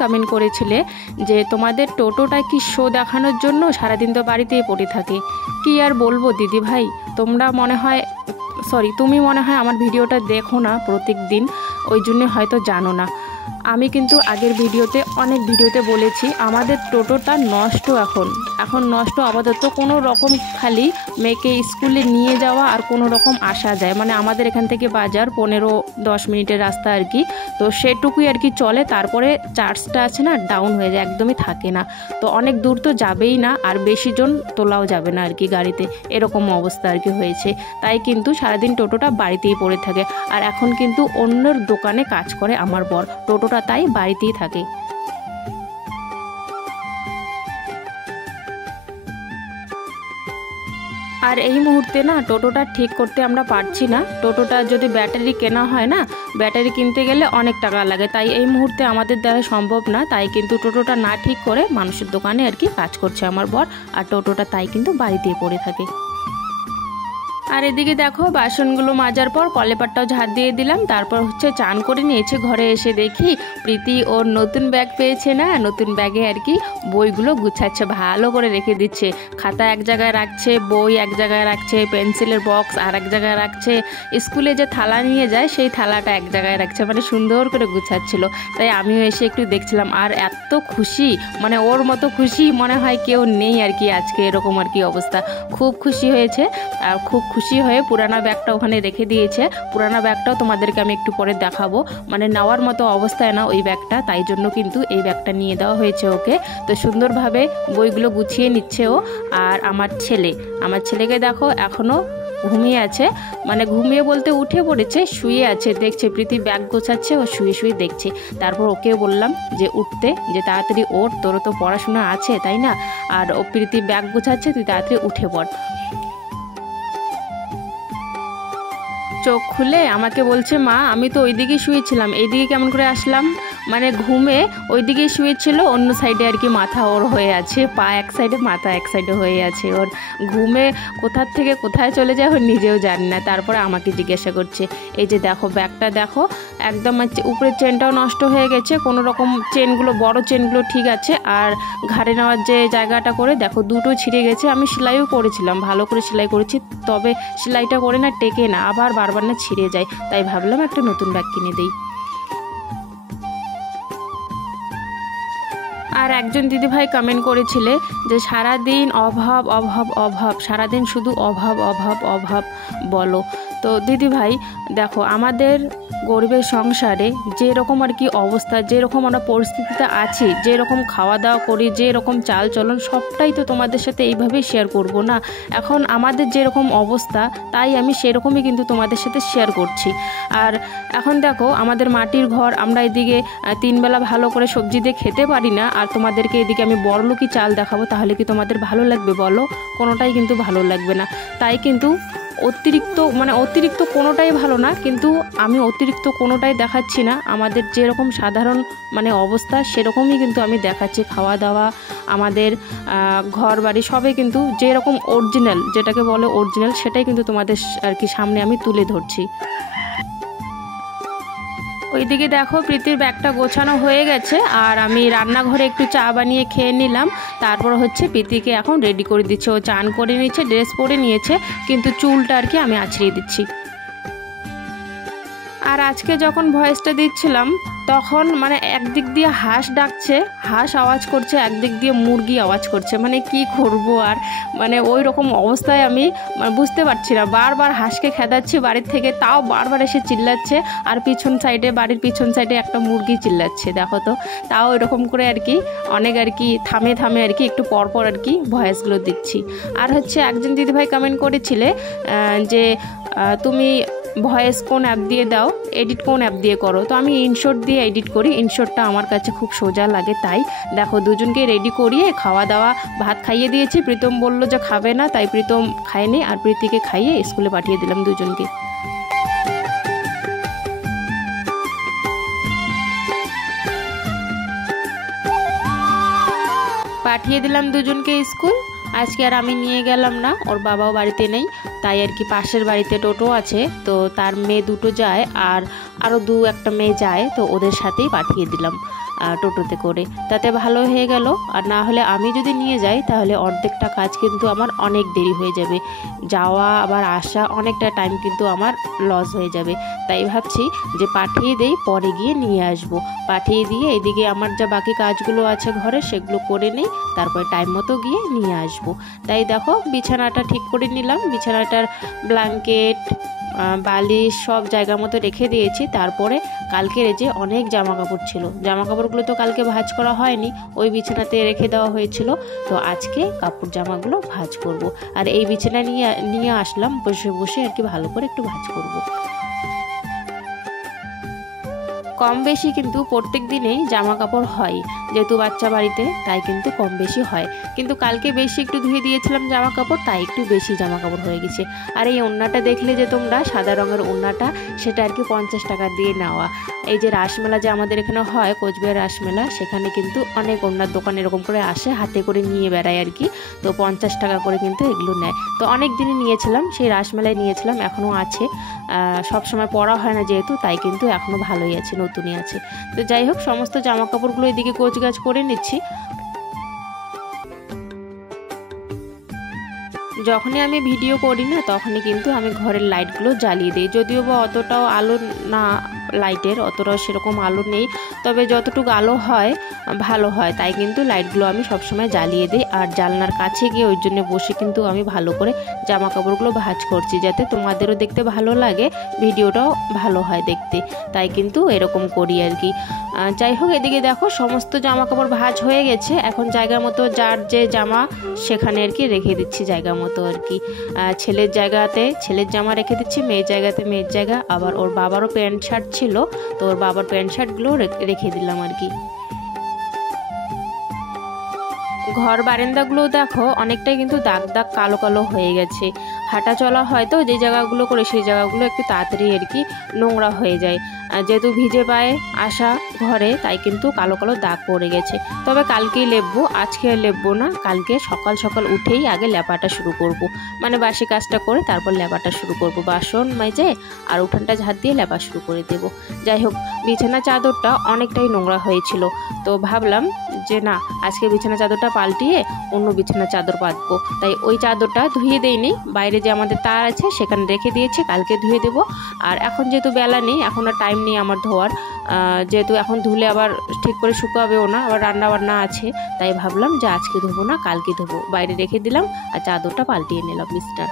Comment করেছিলে যে তোমাদের টোটোটা কি শো দেখানোর জন্য সারাদিন তো বাড়িতেই পড়ে থাকে। কি আর বলবো দিদি ভাই, তুমি মনে হয় আমার ভিডিওটা দেখো না প্রত্যেক দিন, ওই জন্য হয়তো জানো না। আমি কিন্তু আগের অনেক ভিডিওতে বলেছি আমাদের টোটোটা নষ্ট, এখন নষ্ট আপাতত। কোনো রকম খালি মেয়েকে স্কুলে নিয়ে যাওয়া আর কোনো রকম আসা যায়, মানে আমাদের এখান থেকে বাজার 15-10 মিনিটের রাস্তা আর কি, তো সেটুকুই আর কি চলে। তারপরে চার্জটা আছে না, ডাউন হয়ে যায়, একদমই থাকে না। তো অনেক দূর তো যাবেই না, আর বেশি জন তোলাও যাবে না আর কি গাড়িতে, এরকম অবস্থা আর কি হয়েছে। তাই কিন্তু সারাদিন টোটোটা বাড়িতেই পড়ে থাকে। আর এখন কিন্তু অন্যের দোকানে কাজ করে আমার বর, টোটোটা তাই বাড়িতেই থাকে। আর এই মুহূর্তে না টোটোটা ঠিক করতে আমরা পারছি না। টোটোটা যদি ব্যাটারি কেনা হয় না, ব্যাটারি কিনতে গেলে অনেক টাকা লাগে, তাই এই মুহূর্তে আমাদের দ্বারা সম্ভব না। তাই কিন্তু টোটোটা না ঠিক করে মানুষের দোকানে আর কি কাজ করছে আমার বর, আর টোটোটা তাই কিন্তু বাড়িতেই পড়ে থাকে। আর এদিকে দেখো বাসনগুলো মাজার পর কলেপাটটাও ঝাড় দিয়ে দিলাম, তারপর হচ্ছে চান করে নিয়েছে। ঘরে এসে দেখি প্রীতি ওর নতুন ব্যাগ পেয়েছে না, নতুন ব্যাগে আর কি বইগুলো গুছাচ্ছে, ভালো করে রেখে দিচ্ছে। খাতা এক জায়গায় রাখছে, বই এক জায়গায় রাখছে, পেন্সিলের বক্স আর এক জায়গায় রাখছে, স্কুলে যে থালা নিয়ে যায় সেই থালাটা এক জায়গায় রাখছে, মানে সুন্দর করে গুছাচ্ছিল। তাই আমিও এসে একটু দেখছিলাম, আর এত খুশি, মানে ওর মতো খুশি মনে হয় কেউ নেই আর কি আজকে, এরকম আর কি অবস্থা। খুব খুশি হয়েছে, আর খুব খুশি হয়ে পুরানা ব্যাগটা ওখানে রেখে দিয়েছে। পুরানা ব্যাগটাও তোমাদেরকে আমি একটু পরে দেখাবো, মানে নেওয়ার মতো অবস্থায় না ওই ব্যাগটা, তাই জন্য কিন্তু এই ব্যাগটা নিয়ে দেওয়া হয়েছে ওকে। তো সুন্দরভাবে বইগুলো গুছিয়ে নিচ্ছে ও। আর আমার ছেলেকে দেখো এখনও ঘুমিয়ে আছে, মানে ঘুমিয়ে বলতে উঠে পড়েছে, শুয়ে আছে, দেখছে প্রীতি ব্যাগ গোছাচ্ছে, ও শুয়ে শুয়ে দেখছে। তারপর ওকে বললাম যে উঠতে, যে তাড়াতাড়ি ওঠ, তোরও তো পড়াশোনা আছে তাই না, আর ও প্রীতি ব্যাগ গোছাচ্ছে, তুই তাড়াতাড়ি উঠে পড়। চোখ খুলে আমাকে বলছে, মা আমি তো ওইদিকে শুয়েছিলাম, এইদিকে কেমন করে আসলাম? মানে ঘুমে ওইদিকেই শুয়েছিল, অন্য সাইডে আর কি মাথা ওর হয়ে আছে, পা এক সাইডে মাথা এক সাইডে হয়ে আছে। ওর ঘুমে কোথার থেকে কোথায় চলে যায় ওর নিজেও জানে না। তারপরে আমাকে জিজ্ঞাসা করছে, এই যে দেখো ব্যাগটা দেখো, একদম উপরের চেনটাও নষ্ট হয়ে গেছে, কোনো রকম চেনগুলো, বড় চেনগুলো ঠিক আছে, আর ঘাড়ে নেওয়ার যে জায়গাটা করে দেখো দুটো ছিঁড়ে গেছে। আমি সেলাইও করেছিলাম, ভালো করে সেলাই করেছি, তবে সেলাইটা করে না টেকে না, আবার বারবার না ছিঁড়ে যায়, তাই ভাবলাম একটা নতুন ব্যাগ কিনে দিই। আর একজন দিদিভাই কমেন্ট করেছিলে যে সারাদিন অভাব অভাব অভাব, সারাদিন শুধু অভাব অভাব অভাব বলো। তো দিদিভাই দেখো, আমাদের গরিবের সংসারে যেরকম আর কি অবস্থা, যেরকম আমরা পরিস্থিতিতে আছি, যেরকম খাওয়া দাওয়া করি, যেরকম চাল চলন, সবটাই তো তোমাদের সাথে এইভাবেই শেয়ার করব না। এখন আমাদের যেরকম অবস্থা, তাই আমি সেরকমই কিন্তু তোমাদের সাথে শেয়ার করছি। আর এখন দেখো আমাদের মাটির ঘর, আমরা এদিকে 3 বেলা ভালো করে সবজি দিয়ে খেতে পারি না, আর তোমাদেরকে এদিকে আমি বড়লোকি চাল দেখাবো, তাহলে কি তোমাদের ভালো লাগবে বলো? কোনোটাই কিন্তু ভালো লাগবে না। তাই কিন্তু অতিরিক্ত কোনোটাই ভালো না, কিন্তু আমি অতিরিক্ত কোনোটাই দেখাচ্ছি না। আমাদের যেরকম সাধারণ মানে অবস্থা, সেরকমই কিন্তু আমি দেখাচ্ছি। খাওয়া দাওয়া, আমাদের ঘর বাড়ি সবই কিন্তু যেরকম অরিজিনাল, যেটাকে বলে অরিজিনাল, সেটাই কিন্তু তোমাদের আর কি সামনে আমি তুলে ধরছি। ওইদিকে দেখো প্রীতির ব্যাগটা গোছানো হয়ে গেছে, আর আমি রান্নাঘরে একটু চা বানিয়ে খেয়ে নিলাম। তারপর হচ্ছে প্রীতিকে এখন রেডি করে দিচ্ছে, ও চান করে নিচ্ছে, ড্রেস পরে নিয়েছে, কিন্তু চুলটা আর কি আমি আছড়িয়ে দিচ্ছি। আর আজকে যখন ভয়েসটা দিচ্ছিলাম তখন মানে একদিক দিয়ে হাঁস ডাকছে, হাঁস আওয়াজ করছে, একদিক দিয়ে মুরগি আওয়াজ করছে, মানে কি করব। আর মানে ওই রকম অবস্থায় আমি বুঝতে পারছি না, বারবার হাঁসকে খেদাচ্ছি বাড়ির থেকে, তাও বারবার এসে চিল্লাচ্ছে, আর বাড়ির পিছন সাইডে একটা মুরগি চিল্লাচ্ছে, দেখো তো। তাও এরকম করে আর কি অনেক আর কি থামে আর কি একটু পরপর আর কি ভয়েসগুলো দিচ্ছি। আর হচ্ছে একজন দিদিভাই কমেন্ট করেছিলে যে তুমি ভয়েস কোন অ্যাপ দিয়ে দাও, এডিট কোন অ্যাপ দিয়ে করো? তো আমি ইনশর্ট দিয়ে এডিট করি, ইনশর্টটা আমার কাছে খুব সোজা লাগে। তাই দেখো দুজনকে রেডি করিয়ে খাওয়া দাওয়া, ভাত খাইয়ে দিয়েছি। প্রীতম বললো যে খাবে না, তাই প্রীতম খায়নি, আর প্রীতিকে খাইয়ে স্কুলে পাঠিয়ে দিলাম দুজনকে। পাঠিয়ে দিলাম দুজনকে স্কুল। আজকে আর আমি নিয়ে গেলাম না, ওর বাবাও বাড়িতে নেই, তাই আর কি পাশের বাড়িতে টোটো আছে, তো তার মেয়ে দুটো যায়, আর আরও একটা মেয়ে যায়, তো ওদের সাথেই পাঠিয়ে দিলাম। টোটোতে করে, তাতে ভালো হয়ে গেল। আর না হলে আমি যদি নিয়ে যাই তাহলে অর্ধেকটা কাজ কিন্তু আমার অনেক দেরি হয়ে যাবে, যাওয়া আবার আসা অনেকটা টাইম কিন্তু আমার লস হয়ে যাবে। তাই ভাবছি যে পাঠিয়ে দেই, পরে গিয়ে নিয়ে আসব। পাঠিয়ে দিয়ে এদিকে আমার যা বাকি কাজগুলো আছে ঘরে সেগুলো করে নেই, তারপরে টাইম মতো গিয়ে নিয়ে আসব। তাই দেখো বিছানাটা ঠিক করে নিলাম, বিছানাটার ব্ল্যাঙ্কেট বালিশ সব জায়গা মতো রেখে দিয়েছি। তারপরে কালকের যে অনেক জামা কাপড় ছিল, জামা কাপড়গুলো তো কালকে ভাঁজ করা হয়নি, ওই বিছানাতে রেখে দেওয়া হয়েছিল। তো আজকে কাপড় জামাগুলো ভাঁজ করব। আর এই বিছানা নিয়ে আসলাম, বসে বসে আর কি ভালো করে একটু ভাঁজ করব। কম বেশি কিন্তু প্রত্যেক দিনেই জামা কাপড় হয়, যেহেতু বাচ্চা বাড়িতে তাই কিন্তু কম বেশি হয়। কিন্তু কালকে বেশি একটু ধুয়ে দিয়েছিলাম জামা কাপড়, তাই একটু বেশি জামা কাপড় হয়ে গেছে। আর এই ওড়নাটা দেখলে যে তোমরা, সাদা রঙের ওড়নাটা, সেটা আর কি 50 টাকা দিয়ে নেওয়া। এই যে রাসমেলা যে আমাদের এখানে হয়, কোচবিহার রাসমেলা, সেখানে কিন্তু অনেক ওড়নার দোকান এরকম করে আসে, হাতে করে নিয়ে বেড়ায় আর কি। তো 50 টাকা করে কিন্তু এগুলো নেয়। তো অনেক দিনই নিয়েছিলাম, সেই রাসমেলায় নিয়েছিলাম, এখনও আছে। সব সময় পরা হয় না যেহেতু, তাই কিন্তু এখনও ভালোই আছে, নতুনই আছে। তো যাই হোক, সমস্ত জামা কাপড়গুলো এদিকে গোছগাছ করে নিচ্ছি। যখনই আমি ভিডিও করি না তখনই কিন্তু আমি ঘরের লাইটগুলো জ্বালিয়ে দিই, যদিও বা অতটাও আলো না, লাইটের অতটাও সেরকম আলো নেই, তবে যতটুকু আলো হয় ভালো হয়, তাই কিন্তু লাইটগুলো আমি সবসময় জ্বালিয়ে দিই। আর জানলার কাছে গিয়ে ওই জন্য বসে কিন্তু আমি ভালো করে জামা কাপড়গুলো ভাঁজ করছি, যাতে তোমাদেরও দেখতে ভালো লাগে, ভিডিওটাও ভালো হয় দেখতে, তাই কিন্তু এরকম করি আর কি। যাই হোক, এদিকে দেখো সমস্ত জামা কাপড় ভাঁজ হয়ে গেছে। এখন জায়গা মতো যার যে জামা সেখানে আর কি রেখে দিচ্ছি জায়গা মতো আর কি। ছেলের জায়গাতে ছেলের জামা রেখে দিচ্ছি, মেয়ের জায়গাতে মেয়ের জায়গা। আবার ওর বাবারও প্যান্ট শার্ট ছিল, তো ওর বাবার প্যান্ট শার্টগুলো রেখে দিলাম আর কি। ঘর বারান্দাগুলো দেখো অনেকটাই কিন্তু দাগ দাগ কালো কালো হয়ে গেছে। হাঁটা চলা হয় তো যে জায়গাগুলো করে, সেই জায়গাগুলো একটু তাড়াতাড়ি আর কি নোংরা হয়ে যায়। যেহেতু ভিজে পায়ে আসা ঘরে, তাই কিন্তু কালো কালো দাগ পড়ে গেছে। তবে কালকেই লেপবো, আজকে আর লেপবো না। কালকে সকাল সকাল উঠেই আগে লেপাটা শুরু করব, মানে বাসি কাজটা করে তারপর লেপাটা শুরু করব। বাসন মেজে আর উঠানটা ঝাড় দিয়ে লেপা শুরু করে দেব। যাই হোক, বিছানা চাদরটা অনেকটাই নোংরা হয়েছিল, তো ভাবলাম যে না, আজকে বিছানা চাদরটা পাল্টিয়ে অন্য বিছানা চাদর পাতবো। তাই ওই চাদরটা ধুয়ে দেইনি, বাইরে যে আমাদের তার আছে সেখানে রেখে দিয়েছি, কালকে ধুয়ে দেবো। আর এখন যেহেতু বেলা নেই, এখন আর টাইম নেই আমার ধোয়ার, যেহেতু এখন ধুলে আবার ঠিক করে শুকাবেও না, আবার রান্না বান্না আছে, তাই ভাবলাম যে আজকে ধোবো না, কালকে ধোবো। বাইরে রেখে দিলাম আর চাদরটা পাল্টিয়ে নিলাম বিছানার।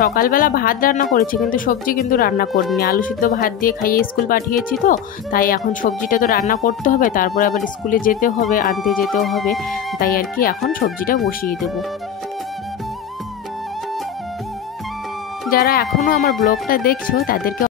সকালবেলা ভাত রান্না করেছি, কিন্তু সবজি কিন্তু রান্না করিনি। আলু সিদ্ধ ভাত দিয়ে খাইয়ে স্কুল পাঠিয়েছি, তো তাই এখন সবজিটা তো রান্না করতে হবে, তারপরে আবার স্কুলে যেতে হবে, আনতে যেতেও হবে, তাই আর কি এখন সবজিটা বসিয়ে দেবো। যারা এখনও আমার ব্লগটা দেখছো তাদেরকে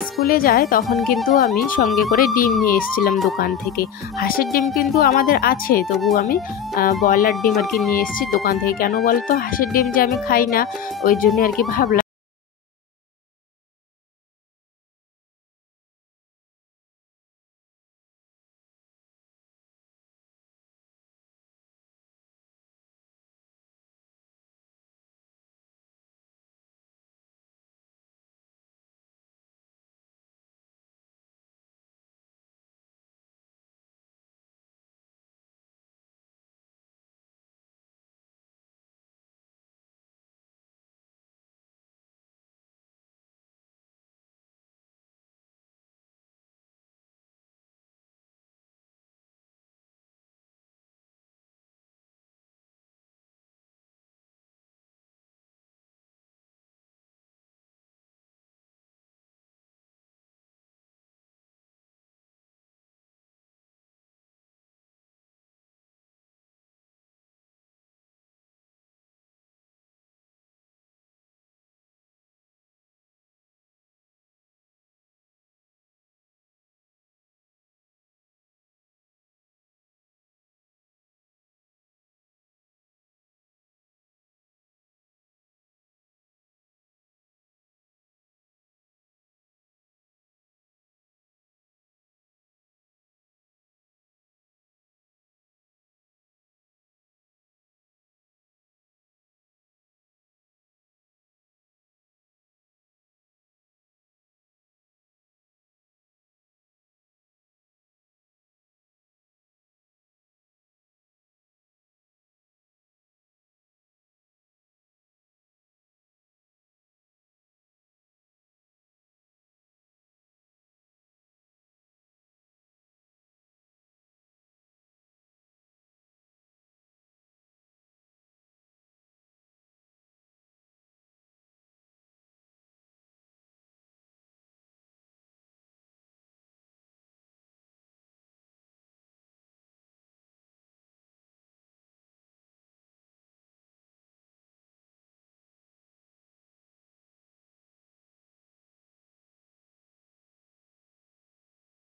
স্কুলে যায়, তখন কিন্তু আমি সঙ্গে করে ডিম নিয়ে এসেছিলাম দোকান থেকে। হাঁসের ডিম কিন্তু আমাদের আছে, তবু আমি ব্রয়লার ডিম আর কি নিয়ে এসেছি দোকান থেকে। কেন বলতো, হাঁসের ডিম যে আমি খাই না, ওই জন্য আর কি ভাবলাম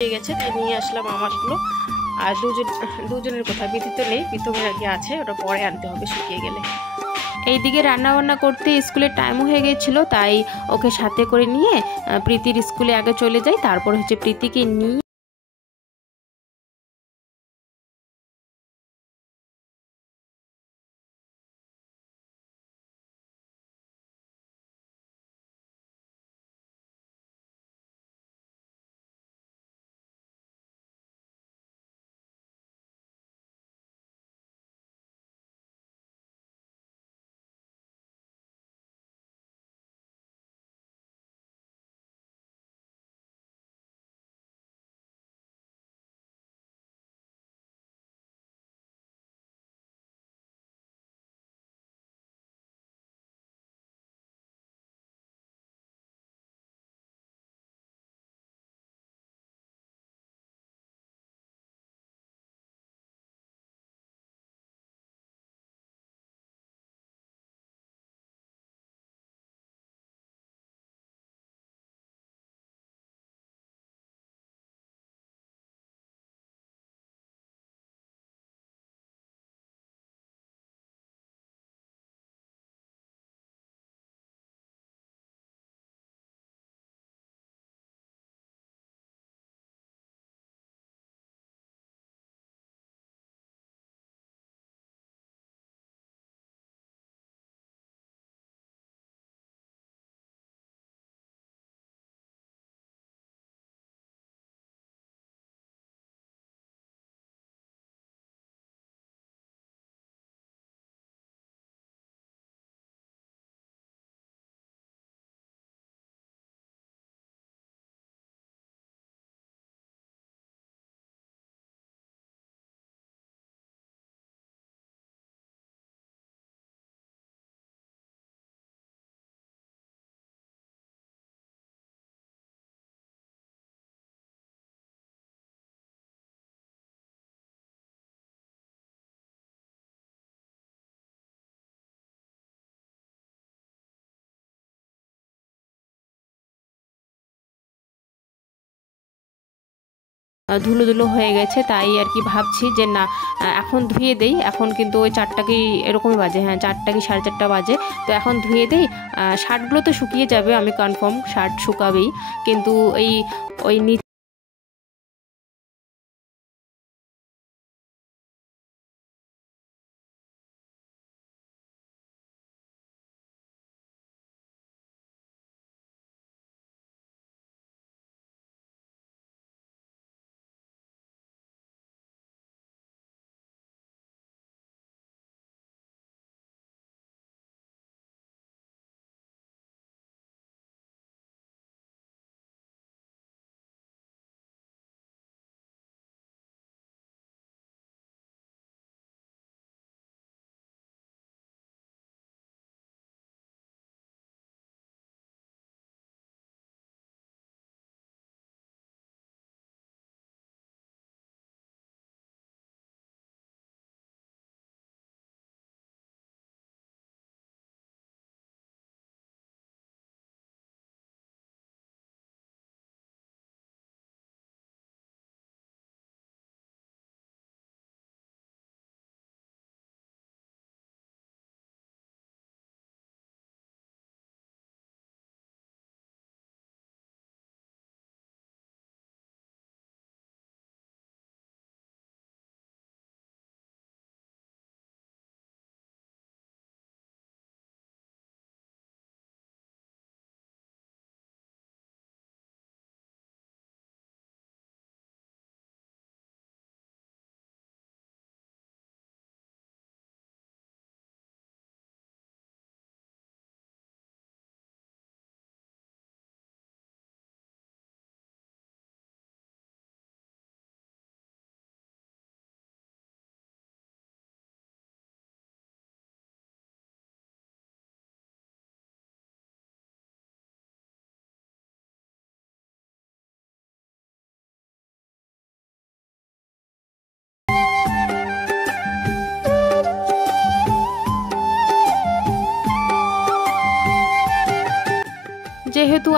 হয়ে গেছে তাই নিয়ে আসলাম আমারগুলো। আর দুজনের কোথায়, বিথি তো নেই, প্রীতমের আর কি আছে, ওটা পরে আনতে হবে শুকিয়ে গেলে। এইদিকে রান্নাবান্না করতে স্কুলের টাইমও হয়ে গেছিলো, তাই ওকে সাথে করে নিয়ে প্রীতির স্কুলে আগে চলে যাই, তারপর হচ্ছে প্রীতিকে নিয়ে ধুলো ধুলো হয়ে গেছে, তাই আর কি ভাবছি যে না এখন ধুয়ে দেই। এখন কিন্তু ওই 4টা কি এরকমই বাজে, হ্যাঁ 4টা কি 4:30 বাজে, তো এখন ধুয়ে দেই। শার্টগুলো তো শুকিয়ে যাবে, আমি কনফার্ম শার্ট শুকাবেই, কিন্তু এই ওই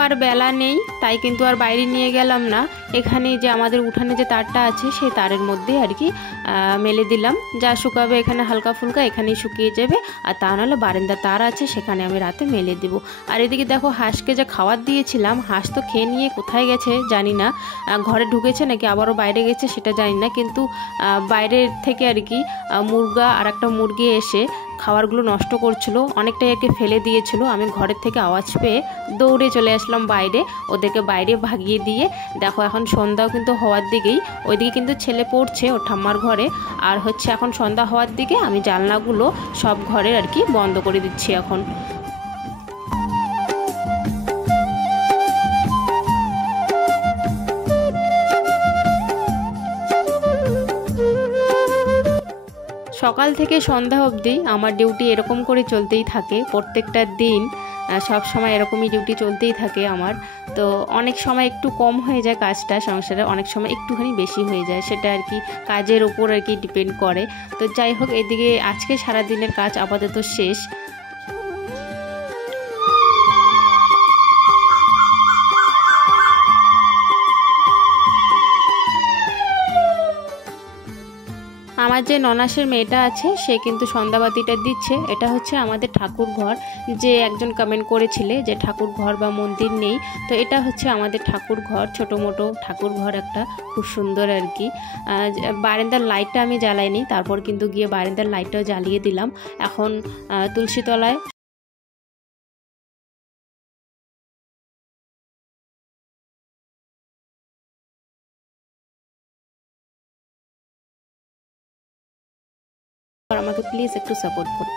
আর বেলা নেই, তাই কিন্তু আর বাইরে নিয়ে গেলাম না। এখানে যে আমাদের উঠানে যে তারটা আছে সেই তারের মধ্যে আর কি মেলে দিলাম। যা শুকাবে এখানে হালকা ফুলকা এখানেই শুকিয়ে যাবে, আর তা নাহলে বারান্দা তার আছে সেখানে আমি রাতে মেলে দেব। আর এদিকে দেখো হাঁসকে যে খাবার দিয়েছিলাম, হাঁস তো খেয়ে নিয়ে কোথায় গেছে জানি না, ঘরে ঢুকেছে নাকি আবারও বাইরে গেছে সেটা জানি না, কিন্তু বাইরের থেকে আর কি মুরগা আর একটা মুরগি এসে খাবারগুলো নষ্ট করছিল, অনেকটাই একে ফেলে দিয়েছিল। আমি ঘরের থেকে আওয়াজ পেয়ে দৌড়ে চলে আসলাম বাইরে, ওদেরকে বাইরে ভাগিয়ে দিয়ে দেখো এখন সন্ধ্যাও কিন্তু হওয়ার দিকেই, ওইদিকে কিন্তু ছেলে পড়ছে ওর ঠাম্মার ঘরে, আর হচ্ছে এখন সন্ধ্যা হওয়ার দিকে আমি জানলাগুলো সব ঘরের আর কি বন্ধ করে দিচ্ছি এখন। সকাল থেকে সন্ধ্যা অবধি আমার ডিউটি এরকম করে চলতেই থাকে প্রত্যেকটা দিন, সব সময় এরকমই ডিউটি চলতেই থাকে আমার। তো অনেক সময় একটু কম হয়ে যায় কাজটা সংসারে, অনেক সময় একটুখানি বেশি হয়ে যায়, সেটা আর কি কাজের ওপর আর কি ডিপেন্ড করে। তো যাই হোক, এদিকে আজকে সারাদিনের কাজ আপাতত শেষ। আমার যে ননাসের মেয়েটা আছে সে কিন্তু সন্ধ্যাবাতিটা দিচ্ছে। এটা হচ্ছে আমাদের ঠাকুর ঘর, যে একজন কমেন্ট করেছিলে যে ঠাকুর ঘর বা মন্দির নেই, তো এটা হচ্ছে আমাদের ঠাকুর ঘর, ছোটো মোটো ঠাকুর ঘর একটা, খুব সুন্দর আর কি। বারান্দার লাইটটা আমি জ্বালাইনি, তারপর কিন্তু গিয়ে বারান্দার লাইটটাও জ্বালিয়ে দিলাম। এখন তুলসী তলায় আমাকে প্লিজ একটু সাপোর্ট করো।